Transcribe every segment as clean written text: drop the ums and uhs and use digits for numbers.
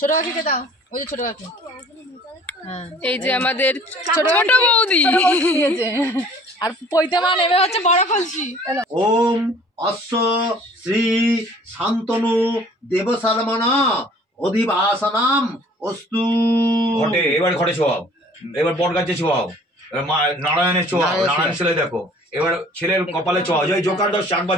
ছোট কাকিকে দাও, ওই যে ছোট কাকি। হ্যাঁ, এই যে আমাদের ছোট বৌদি আর পৈতে মা নেবে হচ্ছে বড় কলসি। ওম অশ্ব শ্রী শান্তনু দেবশর্মণা অধিবাসনাম অস্তু। ঘটে এবার ঘটে ছোয়াও, এবার বট গাছে ছোয়াও, এবার নারায়ণের ছোয়াও, নারায়ণ ছেলে দেখো, এবার ছেলের কপালে ছোয়াও, জয় জোকার দাও চাকবার।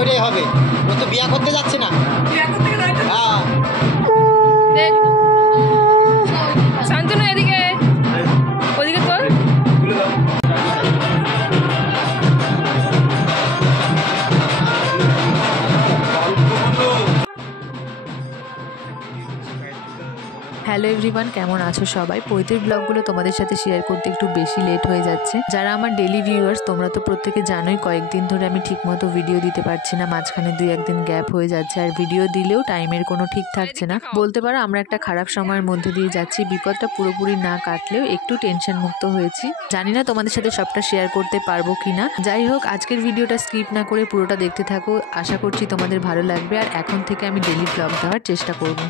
ওইটাই হবে, ও তো বিয়া করতে যাচ্ছে না। শান্তনু এদিকে, ওদিকে তোর হ্যালো এভরিওয়ান, কেমন আছো সবাই? পৈতের ব্লগগুলো তোমাদের সাথে শেয়ার করতে একটু বেশি লেট হয়ে যাচ্ছে। যারা আমার ডেলি ভিউয়ার্স, তোমরা তো প্রত্যেকে জানোই কয়েকদিন ধরে আমি ঠিকমতো ভিডিও দিতে পারছি না, মাঝখানে 2-1 দিন গ্যাপ হয়ে যাচ্ছে, আর ভিডিও দিলেও টাইমের কোনো ঠিক থাকছে না। বলতে পারো আমরা একটা খারাপ সময়ের মধ্যে দিয়ে যাচ্ছি। বিপদটা পুরোপুরি না কাটলেও একটু টেনশন মুক্ত হয়েছি। জানি না তোমাদের সাথে সবটা শেয়ার করতে পারবো কিনা। যাই হোক, আজকের ভিডিওটা স্কিপ না করে পুরোটা দেখতে থাকো, আশা করছি তোমাদের ভালো লাগবে। আর এখন থেকে আমি ডেলি ব্লগ দেওয়ার চেষ্টা করবো।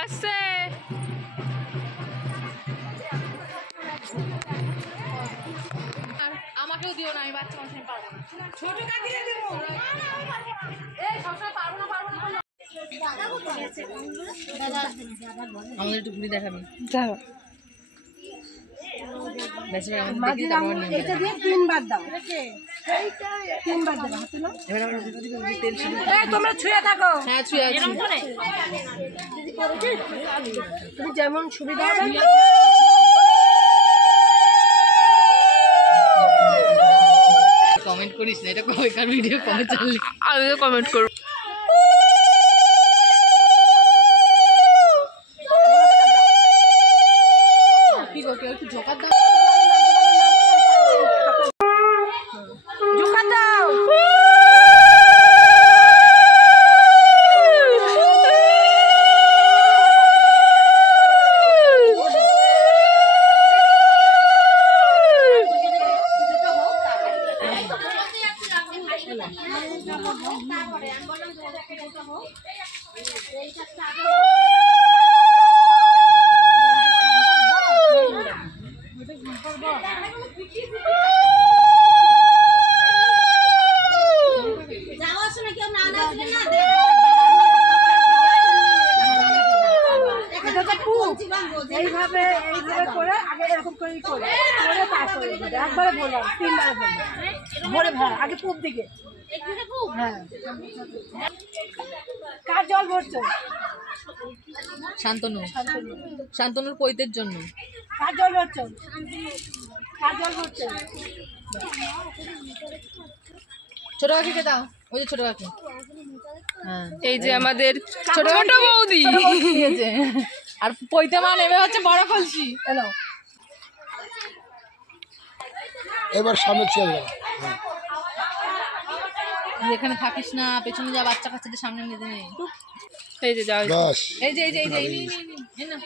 আসছে আমাকেও দিও না, আমি বাচ্চা মানুষ পারবো না। ছোট কাকিরে দেব, এই সবসময় পারবো না আমাদের একটু ঘুরে দেখাবি। যাও এটা দিয়ে 3 বার দাও, 3 বার দাও। তোমরা ছুঁয়ে থাকো। হ্যাঁ, ছুঁয়ে আছি। তুমি যেমন সুবিধা হবে। কমেন্ট করিস না, এটা কবেকার ভিডিও, কবে চাললি? আমি তো কমেন্ট করবো। কি গো, কেউ একটু ঝোঁকার দাও। এইভাবে করে আগে এরকম করে তারপরে একবারে বললাম, 3 বার বললাম ভরে ভরা আগে পূব দিকে। হ্যাঁ, কার জল ভরছো? শান্তনুর পৈতের জন্য। কার জল ভরছো? কার জল ভরছো? ছোট কাকিকে দাও, ওই যে ছোট কাকি। হ্যাঁ, এই যে আমাদের ছোট বৌদি আর পৈতে মা নেবে হচ্ছে বড় কলসি। এবার সামনে চলে এখানে থাকিস না, পেছনে যা, বাচ্চা কাচ্চাদের সামনে নিতে নেই। এই যে যাও, এই যে এই না।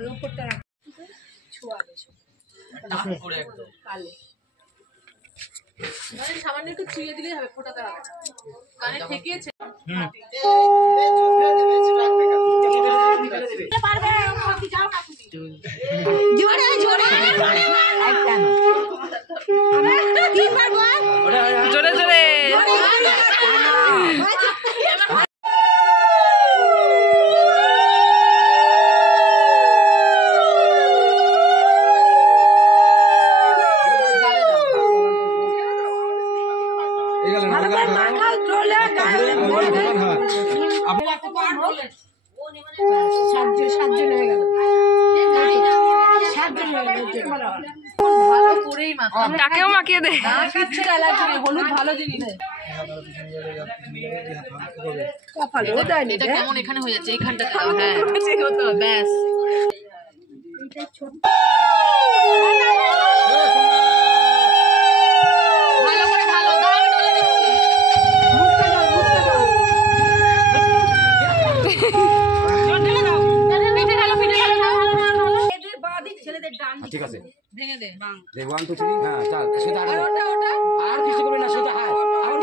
ওই উপরটা রাখ ছোঁয়াবে কালে সামান্য একটু ছুঁয়ে দিলেই হবে, ফোটাতে হবে না। কানে ঠেকিয়েছে জোরে জোরে ভালো করেই মাখা, তাকেও মাখিয়ে দে। কিচ্ছুটা লাগবে না, হলুদ ভালো জিনিস। কপালে ওটা এটা কেমন এখানে হয়ে যাচ্ছে, এইখানটা হ্যাঁ ব্যাস। ভালো করে ভালো দাও, আমি ডলে দিচ্ছি। ছেলেদের ডান ঠিক আছে ভেঙে দে। 1 2 3 হ্যাঁ চল সেটা আর কিছু করবে না সেটা হ্যাঁ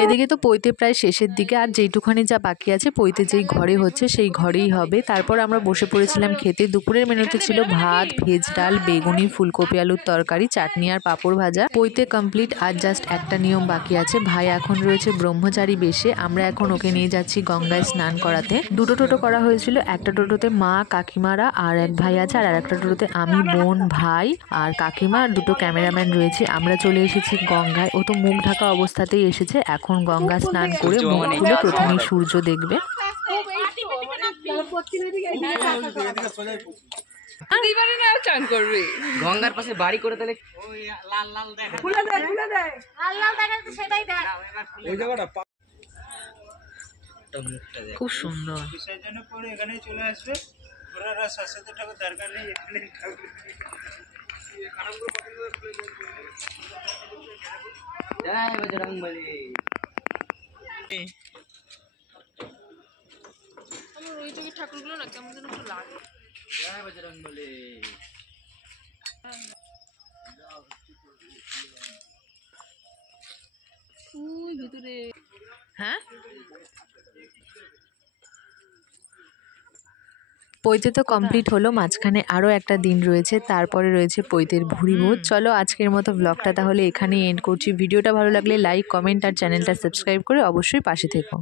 এদিকে তো পৈতে প্রায় শেষের দিকে, আর যেইটুখানি যা বাকি আছে পৈতে যেই ঘরে হচ্ছে সেই ঘরেই হবে। তারপর আমরা বসে পড়েছিলাম খেতে। দুপুরের মেনুতে ছিল ভাত, ভেজ ডাল, বেগুনি, ফুলকপি আলুর তরকারি, চাটনি আর পাঁপড় ভাজা। পৈতে কমপ্লিট, আর জাস্ট একটা নিয়ম বাকি আছে। ভাই এখন রয়েছে ব্রহ্মচারী বেশে, আমরা এখন ওকে নিয়ে যাচ্ছি গঙ্গায় স্নান করাতে। দুটো টোটো করা হয়েছিল, একটা টোটোতে মা কাকিমারা আর এক ভাই আছে, আর একটা টোটোতে আমি, বোন, ভাই আর কাকিমা আর দুটো ক্যামেরাম্যান রয়েছে। আমরা চলে এসেছি গঙ্গায়। ও তো মুখ ঢাকা অবস্থাতেই এসেছে। এখন গঙ্গা স্নান করে মুখ খুলে প্রথমেই সূর্য দেখবে। এইবারে না চান করবে। গঙ্গার পাশে বাড়ি করে তাহলে খুলে দে, খুলে দে। খুব সুন্দর। বিসর্জনের পরে এখানে চলে আসবে, ওরা শাশ্বত ঠাকুর দরকার নেই, এখানে ঠাকুর জয় বজরংবলী। আমার ওই দিকে ঠাকুরগুলো না কেমন যেন একটু লাগে। জয় বজরংবলী। ওই ভিতরে হ্যাঁ পৈতে তো কমপ্লিট হলো, মাঝখানে আরও একটা দিন রয়েছে, তারপরে রয়েছে পৈতের ভুরিভোজ। চলো আজকের মতো ব্লগটা তাহলে এখানেই এন্ড করছি। ভিডিওটা ভালো লাগলে লাইক, কমেন্ট আর চ্যানেলটা সাবস্ক্রাইব করে অবশ্যই পাশে থেকো।